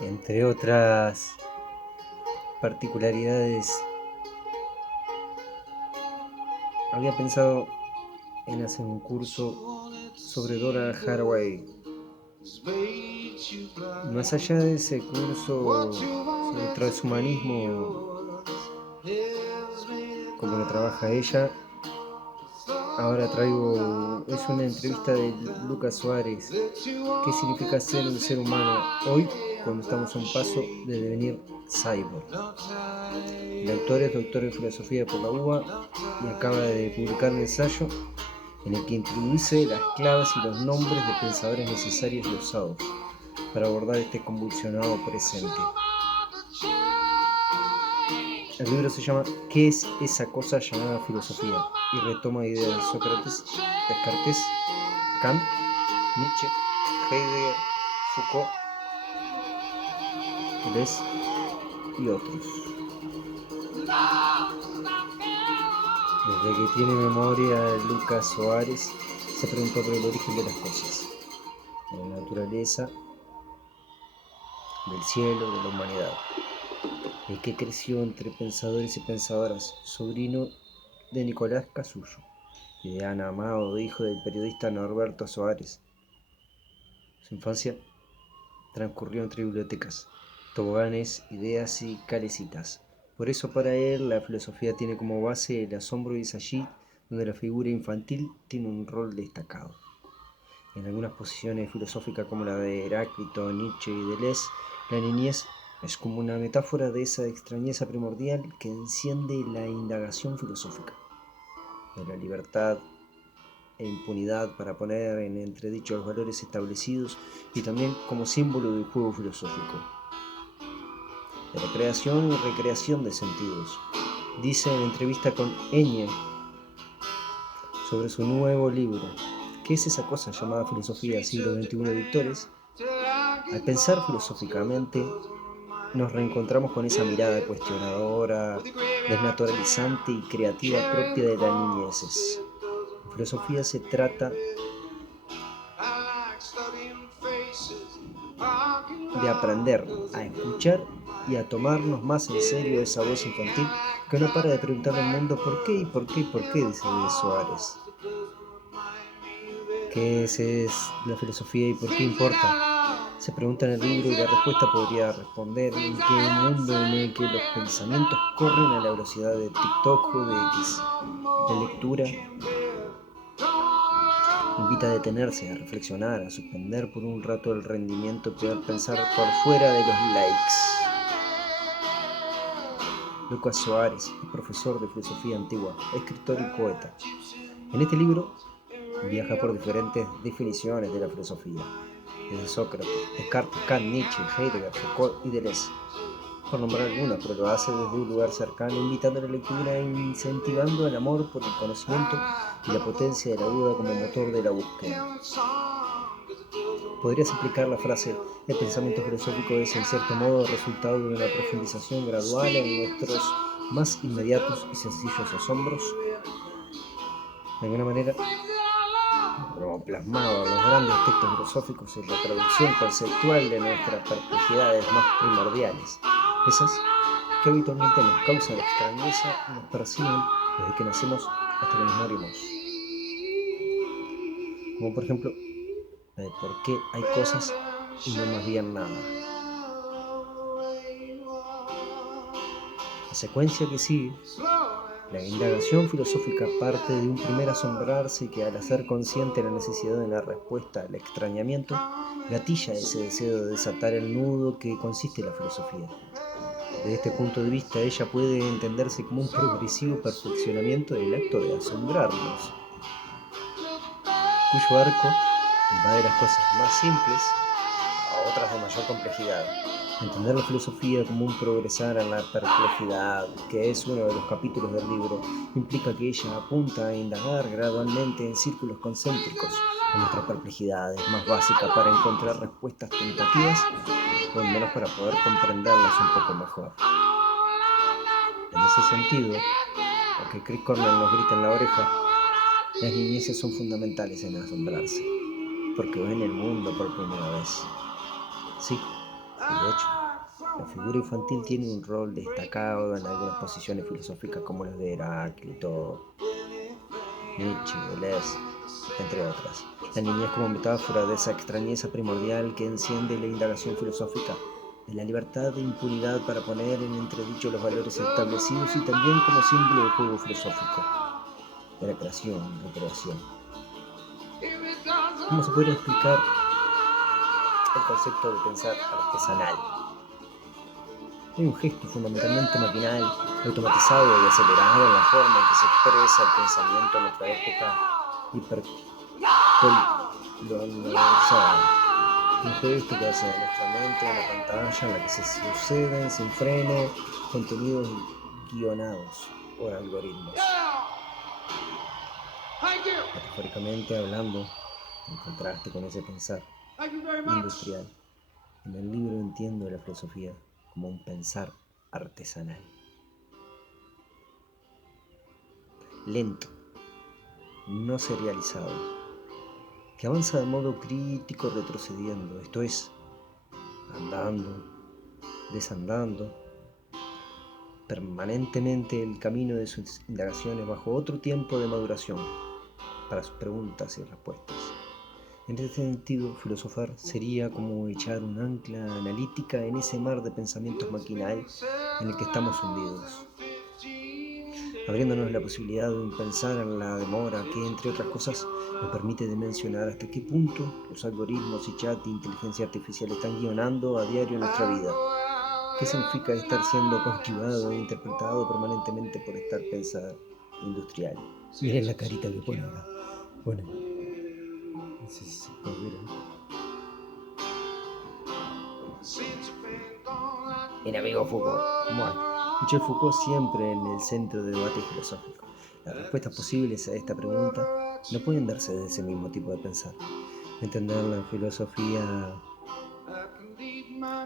Entre otras particularidades, había pensado en hacer un curso sobre Donna Haraway. Más allá de ese curso sobre transhumanismo, como lo trabaja ella, ahora traigo, es una entrevista de Lucas Suárez. ¿Qué significa ser un ser humano hoy cuando estamos a un paso de devenir cyborg? El autor es doctor en filosofía por la UBA y acaba de publicar un ensayo en el que introduce las claves y los nombres de pensadores necesarios y usados para abordar este convulsionado presente. El libro se llama ¿Qué es esa cosa llamada filosofía? Y retoma ideas de Sócrates, Descartes, Kant, Nietzsche, Heidegger, Foucault, Deleuze y otros. Desde que tiene memoria, Lucas Soares se preguntó por el origen de las cosas, de la naturaleza, del cielo, de la humanidad. El que creció entre pensadores y pensadoras, sobrino de Nicolás Casullo y de Ana Amado, hijo del periodista Norberto Soares. Su infancia transcurrió entre bibliotecas, toboganes, ideas y calecitas. Por eso para él la filosofía tiene como base el asombro y es allí donde la figura infantil tiene un rol destacado. En algunas posiciones filosóficas como la de Heráclito, Nietzsche y Deleuze, la niñez es como una metáfora de esa extrañeza primordial que enciende la indagación filosófica, de la libertad e impunidad para poner en entredicho los valores establecidos y también como símbolo del juego filosófico, de la creación y recreación de sentidos. Dice en entrevista con Eñe sobre su nuevo libro, ¿qué es esa cosa llamada filosofía siglo XXI editores? Al pensar filosóficamente, nos reencontramos con esa mirada cuestionadora, desnaturalizante y creativa propia de las niñeces. En filosofía se trata de aprender a escuchar y a tomarnos más en serio esa voz infantil que no para de preguntarle al mundo por qué y por qué y por qué, dice Suárez. ¿Qué es la filosofía y por qué importa? Se pregunta en el libro y la respuesta podría responder en que un mundo en el que los pensamientos corren a la velocidad de TikTok o de X. La lectura invita a detenerse, a reflexionar, a suspender por un rato el rendimiento y poder pensar por fuera de los likes. Lucas Soares es profesor de filosofía antigua, escritor y poeta. En este libro viaja por diferentes definiciones de la filosofía, desde Sócrates, Descartes, Kant, Nietzsche, Heidegger, Foucault y Deleuze, por nombrar algunas, pero lo hace desde un lugar cercano, invitando a la lectura e incentivando el amor por el conocimiento y la potencia de la duda como motor de la búsqueda. Podrías explicar la frase, el pensamiento filosófico es en cierto modo el resultado de una profundización gradual en nuestros más inmediatos y sencillos asombros. De alguna manera, como plasmado en los grandes textos filosóficos es la traducción conceptual de nuestras perplejidades más primordiales, esas que habitualmente nos causan extrañeza y nos persiguen desde que nacemos hasta que nos morimos. Como por ejemplo, la de por qué hay cosas y no más bien nada. La secuencia que sigue, la indagación filosófica parte de un primer asombrarse que al hacer consciente la necesidad de una respuesta al extrañamiento, gatilla ese deseo de desatar el nudo que consiste en la filosofía. Desde este punto de vista, ella puede entenderse como un progresivo perfeccionamiento del acto de asombrarnos, cuyo arco va de las cosas más simples a otras de mayor complejidad. Entender la filosofía como un progresar en la perplejidad, que es uno de los capítulos del libro, implica que ella apunta a indagar gradualmente en círculos concéntricos en nuestras perplejidades más básicas para encontrar respuestas tentativas o al menos para poder comprenderlas un poco mejor. En ese sentido, aunque Chris Cornell nos grita en la oreja, las niñeces son fundamentales en asombrarse, porque ven el mundo por primera vez. Sí, De hecho, la figura infantil tiene un rol destacado en algunas posiciones filosóficas como las de Heráclito, Nietzsche, Deleuze, entre otras. La niñez como metáfora de esa extrañeza primordial que enciende la indagación filosófica, de la libertad de impunidad para poner en entredicho los valores establecidos y también como símbolo del juego filosófico, de la creación y recreación. ¿Cómo se puede explicar el concepto de pensar artesanal? Hay un gesto fundamentalmente maquinal, automatizado y acelerado en la forma en que se expresa el pensamiento en nuestra época hipercolonizada. Un gesto que hace de nuestra mente una pantalla en la que se suceden sin freno contenidos guionados por algoritmos. Metafóricamente hablando, en contraste con ese pensar industrial, en el libro entiendo la filosofía como un pensar artesanal. Lento, no serializado, que avanza de modo crítico retrocediendo, esto es, andando, desandando, permanentemente el camino de sus indagaciones bajo otro tiempo de maduración para sus preguntas y respuestas. En este sentido, filosofar sería como echar un ancla analítica en ese mar de pensamientos maquinal en el que estamos hundidos, abriéndonos la posibilidad de un pensar en la demora que, entre otras cosas, nos permite dimensionar hasta qué punto los algoritmos y chat de inteligencia artificial están guionando a diario nuestra vida. ¿Qué significa estar siendo conjugado e interpretado permanentemente por estar pensar industrial? Miren la carita que pone acá. Bueno, no sé si se puede ver. El amigo Foucault. Bueno, Michel Foucault siempre en el centro de debate filosófico. Las respuestas posibles a esta pregunta no pueden darse de ese mismo tipo de pensar. Entender la filosofía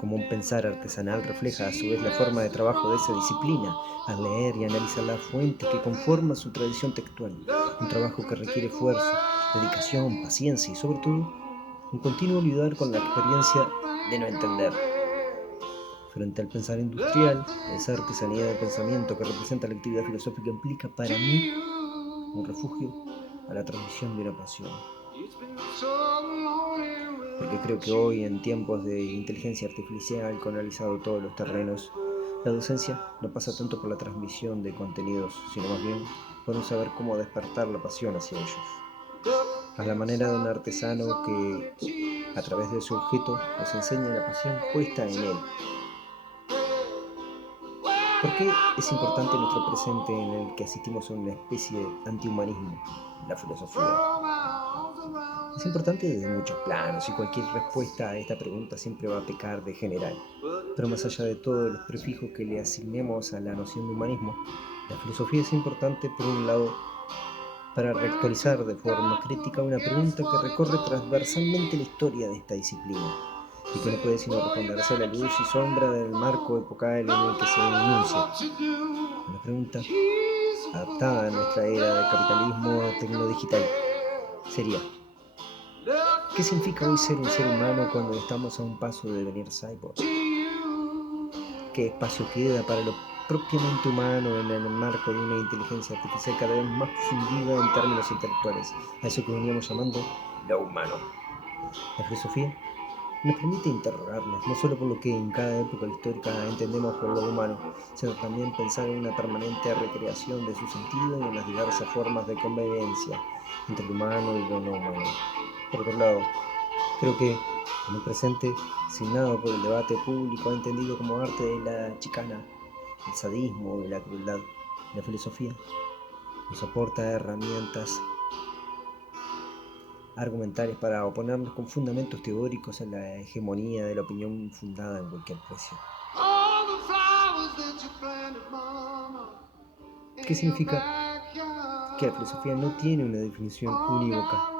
como un pensar artesanal refleja a su vez la forma de trabajo de esa disciplina, al leer y analizar la fuente que conforma su tradición textual, un trabajo que requiere esfuerzo, dedicación, paciencia y sobre todo un continuo lidiar con la experiencia de no entender. Frente al pensar industrial, esa artesanía del pensamiento que representa la actividad filosófica implica para mí un refugio a la transmisión de una pasión. Porque creo que hoy, en tiempos de inteligencia artificial colonizado todos los terrenos, la docencia no pasa tanto por la transmisión de contenidos, sino más bien por un saber cómo despertar la pasión hacia ellos. A la manera de un artesano que, a través de su objeto, nos enseña la pasión puesta en él. ¿Por qué es importante nuestro presente en el que asistimos a una especie de antihumanismo, la filosofía? Es importante desde muchos planos y cualquier respuesta a esta pregunta siempre va a pecar de general. Pero más allá de todos los prefijos que le asignemos a la noción de humanismo, la filosofía es importante por un lado para reactualizar de forma crítica una pregunta que recorre transversalmente la historia de esta disciplina y que no puede sino responderse a la luz y sombra del marco epocal en el que se enuncia. Una pregunta adaptada a nuestra era de capitalismo tecnodigital sería: ¿qué significa hoy ser un ser humano cuando estamos a un paso de devenir cyborg? ¿Qué espacio queda para lo propiamente humano en el marco de una inteligencia artificial cada vez más fundida en términos intelectuales, a eso que veníamos llamando lo humano? La filosofía nos permite interrogarnos, no solo por lo que en cada época histórica entendemos por lo humano, sino también pensar en una permanente recreación de su sentido y en las diversas formas de convivencia entre lo humano y lo no humano. Por otro lado, creo que en un presente signado por el debate público entendido como arte de la chicana, el sadismo y la crueldad, la filosofía nos aporta herramientas argumentales para oponernos con fundamentos teóricos a la hegemonía de la opinión fundada en cualquier precio. ¿Qué significa que la filosofía no tiene una definición unívoca?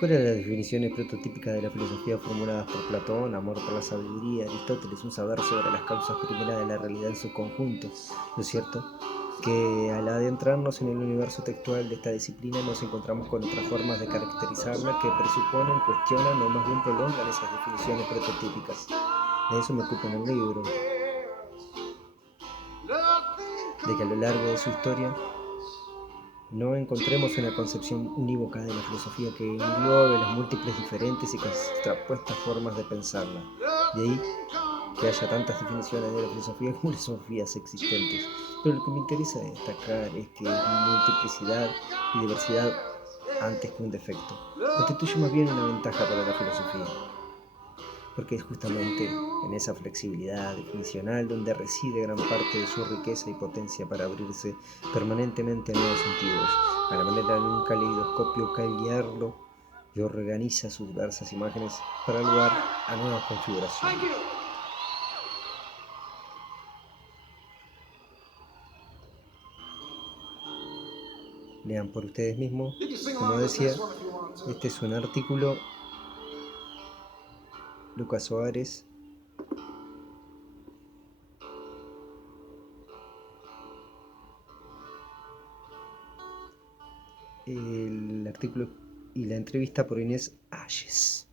Fuera de las definiciones prototípicas de la filosofía formuladas por Platón, amor por la sabiduría, Aristóteles, un saber sobre las causas primeras de la realidad en su conjunto, ¿no es cierto? Que al adentrarnos en el universo textual de esta disciplina nos encontramos con otras formas de caracterizarla que presuponen, cuestionan o más bien prolongan esas definiciones prototípicas. De eso me ocupo en el libro, de que a lo largo de su historia no encontremos una concepción unívoca de la filosofía que englobe las múltiples diferentes y contrapuestas formas de pensarla. De ahí que haya tantas definiciones de la filosofía como las filosofías existentes. Pero lo que me interesa destacar es que multiplicidad y diversidad, antes que un defecto, constituye más bien una ventaja para la filosofía, porque es justamente en esa flexibilidad definicional donde reside gran parte de su riqueza y potencia para abrirse permanentemente a nuevos sentidos, a la manera de un caleidoscopio que al guiarlo y organiza sus diversas imágenes para dar lugar a nuevas configuraciones. Lean por ustedes mismos. Como decía, este es un artículo, Lucas Soares. El artículo y la entrevista por Inés Ayes.